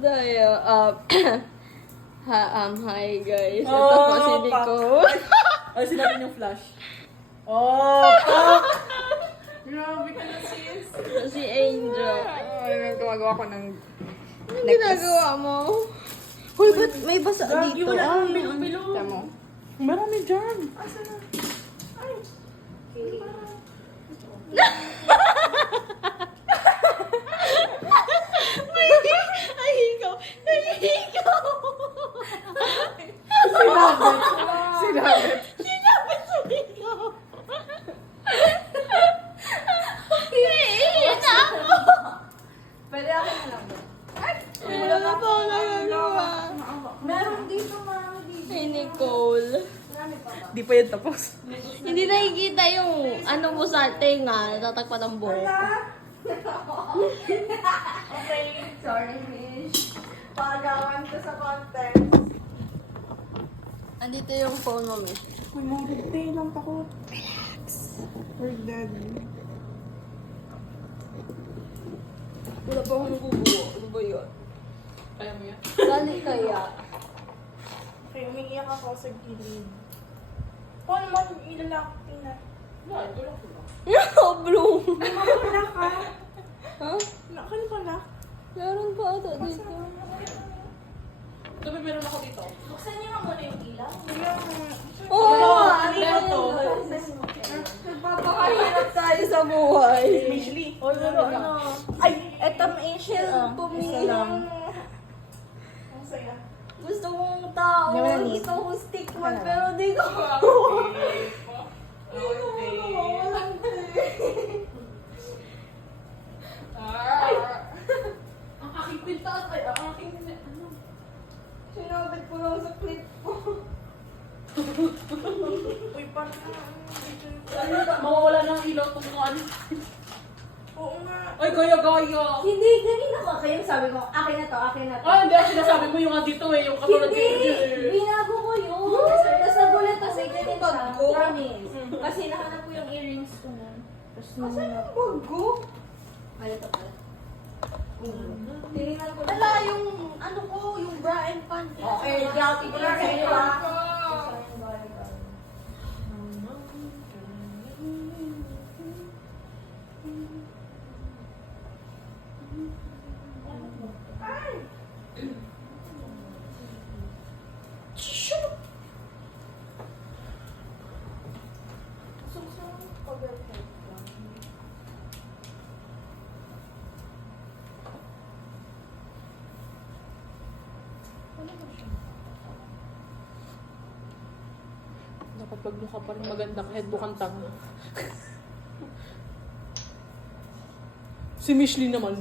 Tayo, hi guys. Ito po si Nicole. Ay, sinabi yung flash. Oh, fuck! Grabe ka na, sis. Ito si Angel. Ay, gumagawa ko ng Anong ginagawa mo? Hoy, ba't may basa Gagi, dito? wala Ah, akong bilo-bilo. Tama. Marami dyan. Asa na? Ay. Ay, ikaw! Ay, ikaw! Sinabit. Sinabit. Sinabi sa ikaw! Naiiyak ako! Pwede ako na lang. Wala na po ako nagagawa. Meron dito, marami dito. Hey, Nicole. Marami pa ba? Di pa yan tapos. Hindi nakikita yung ano mo sa tenga, tatakpan ng buhok. Okay, sorry, Mish. Pagawan ko sa content. Andito yung phone mo, Miss. Uy, mga lang ako. Relax. We're dead. Wala pa akong nagubuo. Ano ba yun? Kaya mo yan? Dali kaya. Okay, umiiyak ako sa gilid. Paano mo ilalaki na? Wala, ito lang ko. Bloom! Wala ka. Ha? Nakal pala. Meron pa ata dito. Sabi meron ako dito. Buksan niyo nga muna yung ilaw. Oo! Ano yan to? Nagpapakahirap tayo sa buhay. Mishli. O, ano? Ay, eto Michelle, Isa pumili. lang. Ang saya. Gusto kong tao. Hindi mo na need. Gusto kong stickman, pero di ko. Di ko magawa. Walang Ang aking pintas ay ang aking ano? Sinabit ko lang sa clip ko. Uy, parang mawawala ng ilaw kung ano. Oo nga. Ay, gaya-gaya. Hindi, ganina ko. Kaya sabi ko, akin na to, akin na to. Ah, hindi. Sinasabi mo yung dito eh. Yung katulad Hindi! yung Binago ko yun. Tapos nagulat ko sa ganyan siya. Bago? Promise. Kasi nahanap ko yung earrings ko nun. Tapos Asan yung bago? Ay, ito pala. Tinignan ko. Wala yung ano ko, yung bra and panty. Okay, di ako titignan sa iyo ah. Dapat pag mukha pa rin maganda kahit bukang tanga. Si Mishli naman.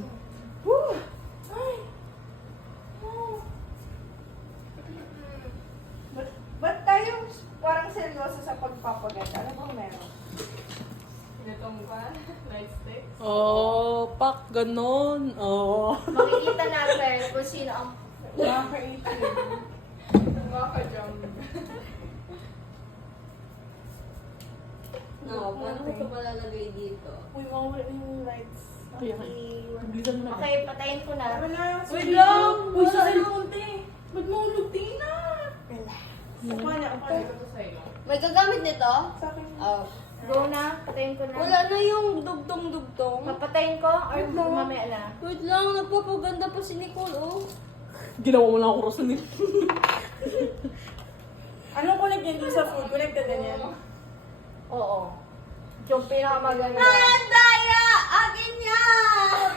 Ba't tayo parang seryoso sa pagpapaganda? Ano bang meron? Ganitong ba? Light stick? Oh, pak, ganon. Oh. Makikita natin kung sino ang... Nakaka-18. Nakaka-jump. No, paano ko ito malalagay dito? Uy, mawala yung lights. Kaya nga. Bilisan mo na. Okay, patayin ko na. Tara na. Wait lang! Uy, Wala sa na. cellphone, te. Ba't mo tina? Upa na, upa na. May gagamit nito? Sa akin. Oh. Go na, patayin ko na. Wala na yung dugtong-dugtong. Papatayin ko or mamaya na? Wait lang, nagpapaganda pa si Nicole, oh. Ginawa mo lang ako rason eh. Anong connect yan dun sa food? Connected din yan. Oo. Yung pinakamaganda. Ang daya! Akin yan!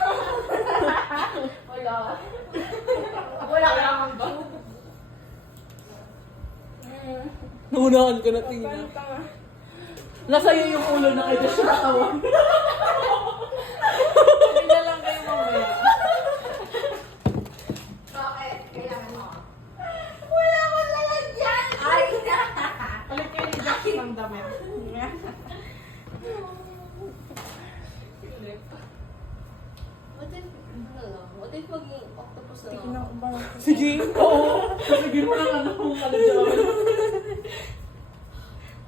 Wala. Wala ka lang ang Naunahan ka na tingnan. Paano ka nga? Nasa iyo yung ulo na kayo siya nakawan. Sabi na lang kayo mamaya. Bakit? Kailangan mo. Wala ko lalagyan! Ay, Palit kayo ni Jack ng damit. What if maging octopus na Sige lang? na, uba na. Sige, oo. Sige mo na ano kung ano dyan.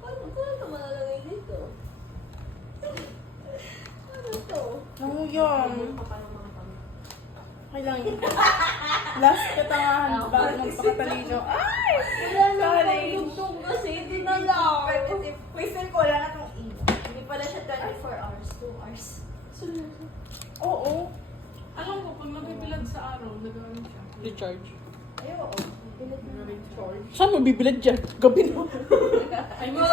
Paano ito malalagay dito? Ano to? Ano yan? Okay lang yun. Last katangahan bago magpakatalino. Ay! Wala na Sorry. akong dugtong kasi, di na lang. Whistle ko, wala na itong E. Hindi pala siya 24 hours, 2 hours. Oo. Alam ko, pag nabibilad sa araw, nagawin siya. Recharge. Ay, oo. Recharge. Saan mo bibilad dyan? Gabi na. Ay, Ano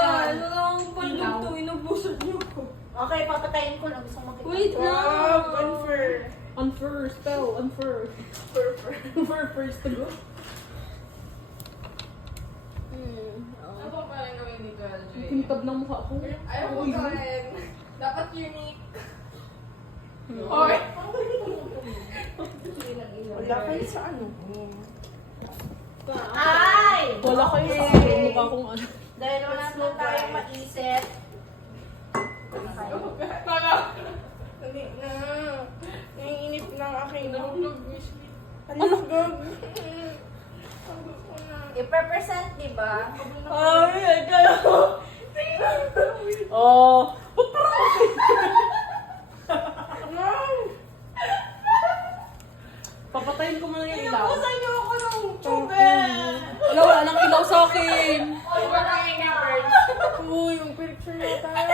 lang pang dugtong, inubusan niyo ko. Okay, papatayin ko lang. Gusto ko makita. Wait Wow, lang. unfair. Unfur, spell, unfur. Fur first to go. Ano ba parang gawin ni Girl J? Kintab ng mukha ko. Ayaw ko Uy. gawin. Dapat unique. Oy! Wala kayo sa ano. Ay! Wala kayo sa akin. Mukha kong ano. Dahil wala na tayong maisip. Para. Hindi na. Nanginginip ng aking Nahulog. Ano? Gag. I-represent, di ba? Ay, kaya ko. Oh. Papatayin ko muna yung ilaw. Saan niyo ako ng tubig? Wala nang ilaw sa akin. Ay, wala yung bird. Uy, yung picture niya tayo.